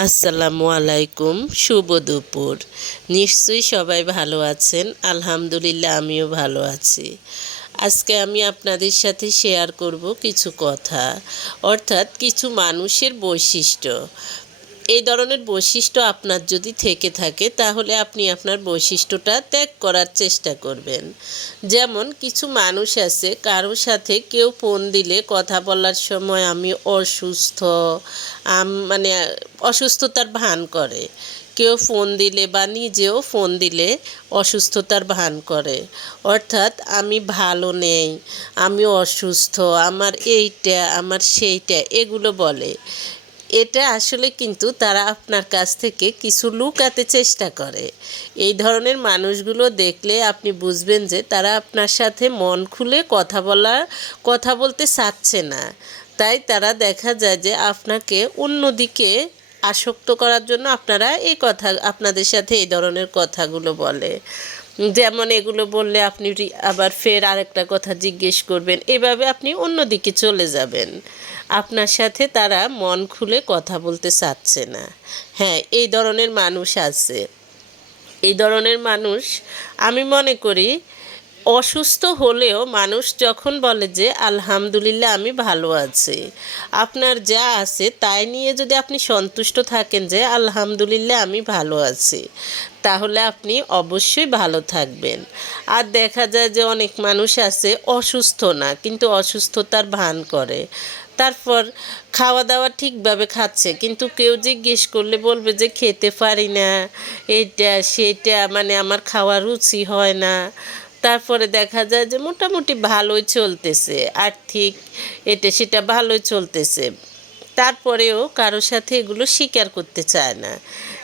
আসসালামু আলাইকুম, শুভ দুপুর। নিশ্চয়ই সবাই ভালো আছেন। আলহামদুলিল্লাহ আমিও ভালো আছি। আজকে আমি আপনাদের সাথে শেয়ার করব কিছু কথা, অর্থাৎ কিছু মানুষের বৈশিষ্ট্য। এই ধরনের বৈশিষ্ট্য আপনার যদি থেকে থাকে তাহলে আপনি আপনার বৈশিষ্ট্যটা ত্যাগ করার চেষ্টা করবেন। যেমন কিছু মানুষ আছে, কারোর সাথে কেউ ফোন দিলে কথা বলার সময় আমি অসুস্থ, মানে অসুস্থতার ভান করে। কেউ ফোন দিলে বা নিজেও ফোন দিলে অসুস্থতার ভান করে, অর্থাৎ আমি ভালো নেই, আমি অসুস্থ, আমার এইটা আমার সেইটা এগুলো বলে। এটা আসলে কিন্তু তারা আপনার কাছ থেকে কিছু লুকাতে চেষ্টা করে। এই ধরনের মানুষগুলো দেখলে আপনি বুঝবেন যে তারা আপনার সাথে মন খুলে কথা বলতে চাচ্ছে না। তাই তারা দেখা যায় যে আপনাকে অন্যদিকে আসক্ত করার জন্য আপনাদের সাথে এই ধরনের কথাগুলো বলে। যেমন এগুলো বললে আপনি আবার ফের আরেকটা কথা জিজ্ঞেস করবেন, এভাবে আপনি অন্যদিকে চলে যাবেন। আপনার সাথে তারা মন খুলে কথা বলতে চাচ্ছে না। হ্যাঁ, এই ধরনের মানুষ আছে। এই ধরনের মানুষ আমি মনে করি অসুস্থ হলেও মানুষ যখন বলে যে আলহামদুলিল্লাহ আমি ভালো আছি, আপনার যা আছে তাই নিয়ে যদি আপনি সন্তুষ্ট থাকেন যে আলহামদুলিল্লাহ আমি ভালো আছি, তাহলে আপনি অবশ্যই ভালো থাকবেন। আর দেখা যায় যে অনেক মানুষ আছে অসুস্থ না, কিন্তু অসুস্থতার ভান করে। তারপর খাওয়া দাওয়া ঠিকভাবে খাচ্ছে, কিন্তু কেউ জিজ্ঞেস করলে বলবে যে খেতে পারি না, এইটা সেইটা, মানে আমার খাওয়ার রুচি হয় না। তারপরে দেখা যায় যে মোটামুটি ভালোই চলতেছে, আর্থিক এটা সেটা ভালোই চলতেছে, তারপরেও কারোর সাথে এগুলো স্বীকার করতে চায় না।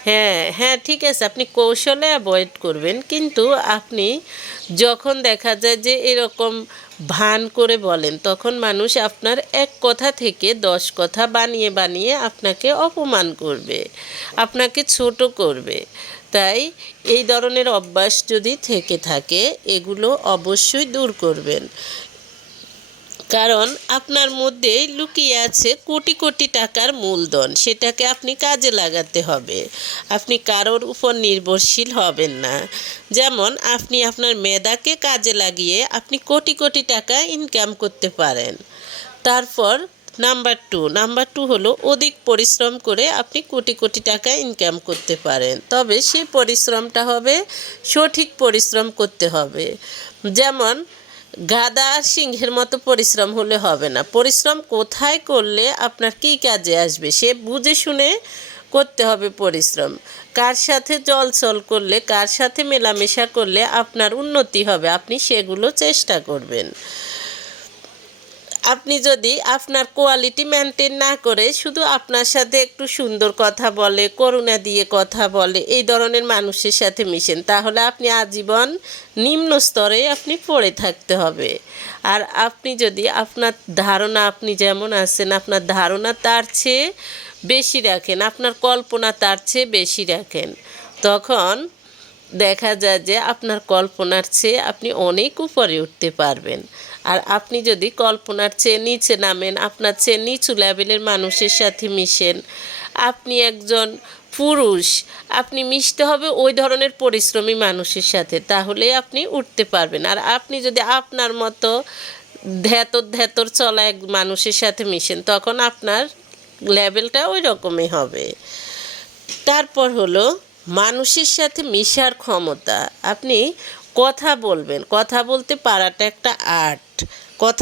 হ্যাঁ হ্যাঁ, ঠিক আছে, আপনি কৌশলে অ্যাভয়েড করবেন, কিন্তু আপনি যখন দেখা যায় যে এরকম ভান করে বলেন, তখন মানুষ আপনার এক কথা থেকে 10 কথা বানিয়ে বানিয়ে আপনাকে অপমান করবে, আপনাকে ছোট করবে। তাই এই ধরনের অভ্যাস যদি থেকে থাকে এগুলো অবশ্যই দূর করবেন। কারণ আপনার মধ্যেই লুকিয়ে আছে কোটি কোটি টাকার মূলধন, সেটাকে আপনি কাজে লাগাতে হবে। আপনি কারোর উপর নির্ভরশীল হবেন না। যেমন আপনি আপনার মেধাকে কাজে লাগিয়ে আপনি কোটি কোটি টাকা ইনকাম করতে পারেন। তারপর নাম্বার টু হলো অধিক পরিশ্রম করে আপনি কোটি কোটি টাকা ইনকাম করতে পারেন, তবে সেই পরিশ্রমটা হবে সঠিক পরিশ্রম করতে হবে। যেমন গাধা আর সিংহের মতো পরিশ্রম হলে হবে না। পরিশ্রম কোথায় করলে আপনার কী কাজে আসবে সে বুঝে শুনে করতে হবে পরিশ্রম। কার সাথে চলচল করলে, কার সাথে মেলামেশা করলে আপনার উন্নতি হবে, আপনি সেগুলো চেষ্টা করবেন। আপনি যদি আপনার কোয়ালিটি মেনটেন না করে শুধু আপনার সাথে একটু সুন্দর কথা বলে, করুণা দিয়ে কথা বলে, এই ধরনের মানুষের সাথে মিশেন, তাহলে আপনি আজীবন নিম্ন স্তরে আপনি পড়ে থাকতে হবে। আর আপনি যদি আপনার ধারণা, আপনি যেমন আছেন আপনার ধারণা তার চেয়ে বেশি রাখেন, আপনার কল্পনা তার চেয়ে বেশি রাখেন, তখন দেখা যায় যে আপনার কল্পনার চেয়ে আপনি অনেক উপরে উঠতে পারবেন। আর আপনি যদি কল্পনার চেয়ে নিচে নামেন, আপনার চেয়ে নিচু লেভেলের মানুষের সাথে মিশেন, আপনি একজন পুরুষ, আপনি মিশতে হবে ওই ধরনের পরিশ্রমী মানুষের সাথে, তাহলেই আপনি উঠতে পারবেন। আর আপনি যদি আপনার মতো ধ্যাতর ধ্যাতর চলা এক মানুষের সাথে মিশেন, তখন আপনার লেভেলটা ওই রকমই হবে। তারপর হলো মানুষের সাথে মিশার ক্ষমতা। আপনি কথা বলবেন, কথা বলতে পারাটা একটা আর্ট। কথা